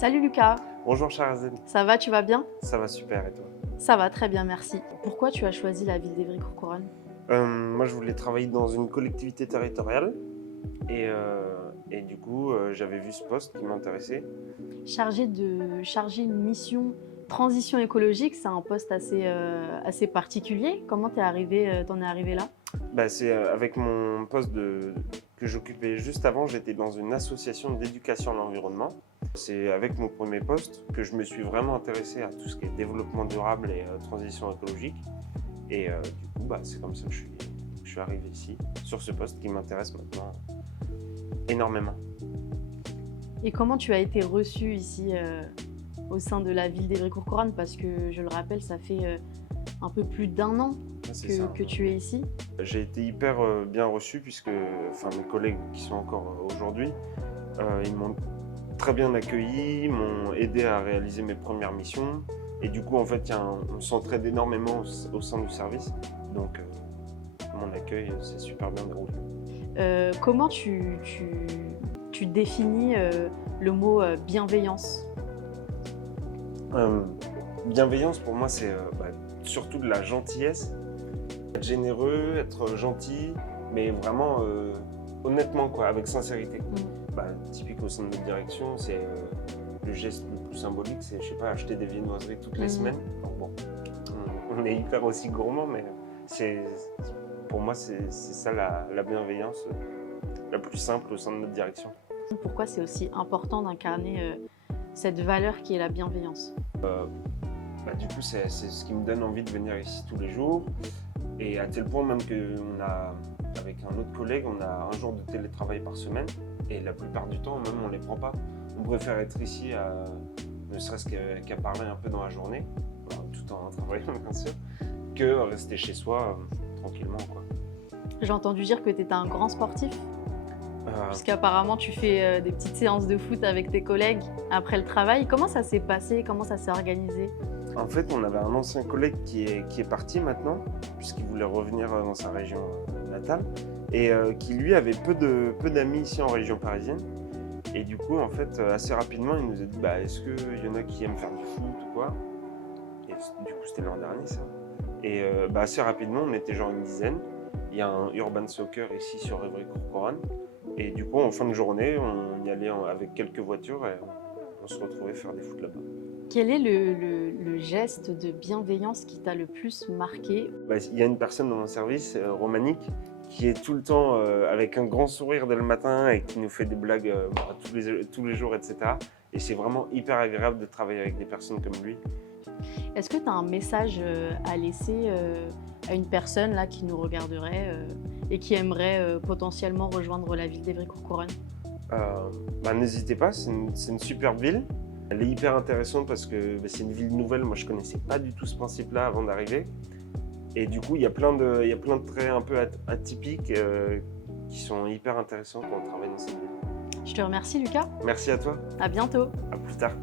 Salut Lucas, Bonjour Charazène, ça va, tu vas bien? ça va super et toi? Ça va très bien, merci. Pourquoi tu as choisi la ville d'Évry-Courcouronnes? Moi je voulais travailler dans une collectivité territoriale et du coup j'avais vu ce poste qui m'intéressait. Chargé une mission transition écologique, c'est un poste assez particulier. Comment t'en es arrivé là? C'est avec mon poste que j'occupais juste avant, j'étais dans une association d'éducation à l'environnement. C'est avec mon premier poste que je me suis vraiment intéressé à tout ce qui est développement durable et transition écologique. Et du coup, c'est comme ça que je suis arrivé ici, sur ce poste qui m'intéresse maintenant énormément. Et comment tu as été reçu ici au sein de la ville d'Évry-Courcouronnes? Parce que je le rappelle, ça fait un peu plus d'un an C'est ça. que tu es ici. J'ai été hyper bien reçu puisque mes collègues qui sont encore aujourd'hui, ils m'ont très bien accueilli, m'ont aidé à réaliser mes premières missions. Et du coup, en fait, on s'entraide énormément au sein du service. Donc, mon accueil s'est super bien déroulé. Comment tu définis le mot bienveillance? Bienveillance, pour moi, c'est surtout de la gentillesse. Être généreux, être gentil, mais vraiment honnêtement, quoi, avec sincérité. Typique au sein de notre direction, c'est le geste le plus symbolique, c'est, je sais pas, acheter des viennoiseries toutes les semaines. Donc bon, on est hyper aussi gourmand, mais pour moi, c'est ça la bienveillance la plus simple au sein de notre direction. Pourquoi c'est aussi important d'incarner cette valeur qui est la bienveillance? Du coup, c'est ce qui me donne envie de venir ici tous les jours. Et à tel point même avec un autre collègue, on a un jour de télétravail par semaine. Et la plupart du temps, même on ne les prend pas. On préfère être ici, ne serait-ce qu'à parler un peu dans la journée, tout en travaillant bien sûr, que rester chez soi tranquillement, quoi. J'ai entendu dire que tu étais un grand sportif, puisqu'apparemment tu fais des petites séances de foot avec tes collègues après le travail. Comment ça s'est passé? Comment ça s'est organisé? En fait, on avait un ancien collègue qui est parti maintenant, puisqu'il voulait revenir dans sa région natale, et qui lui avait peu d'amis ici en région parisienne. Et du coup, en fait, assez rapidement, il nous a dit est-ce qu'il y en a qui aiment faire du foot ou quoi? Et du coup, c'était l'an dernier, ça. Et assez rapidement, on était genre une dizaine. Il y a un urban soccer ici sur Évry-Courcouronnes. Et du coup, en fin de journée, on y allait avec quelques voitures et on se retrouvait faire des foot là-bas. Quel est le geste de bienveillance qui t'a le plus marqué? Il y a une personne dans mon service, Romanique, qui est tout le temps avec un grand sourire dès le matin et qui nous fait des blagues tous les jours, etc. Et c'est vraiment hyper agréable de travailler avec des personnes comme lui. Est-ce que tu as un message à laisser à une personne là, qui nous regarderait et qui aimerait potentiellement rejoindre la ville d'Évry-Courcouronnes? N'hésitez pas, c'est une superbe ville. Elle est hyper intéressante parce que c'est une ville nouvelle. Moi, je ne connaissais pas du tout ce principe-là avant d'arriver. Et du coup, il y a plein de traits un peu atypiques qui sont hyper intéressants quand on travaille dans cette ville. Je te remercie Lucas. Merci à toi. À bientôt. À plus tard.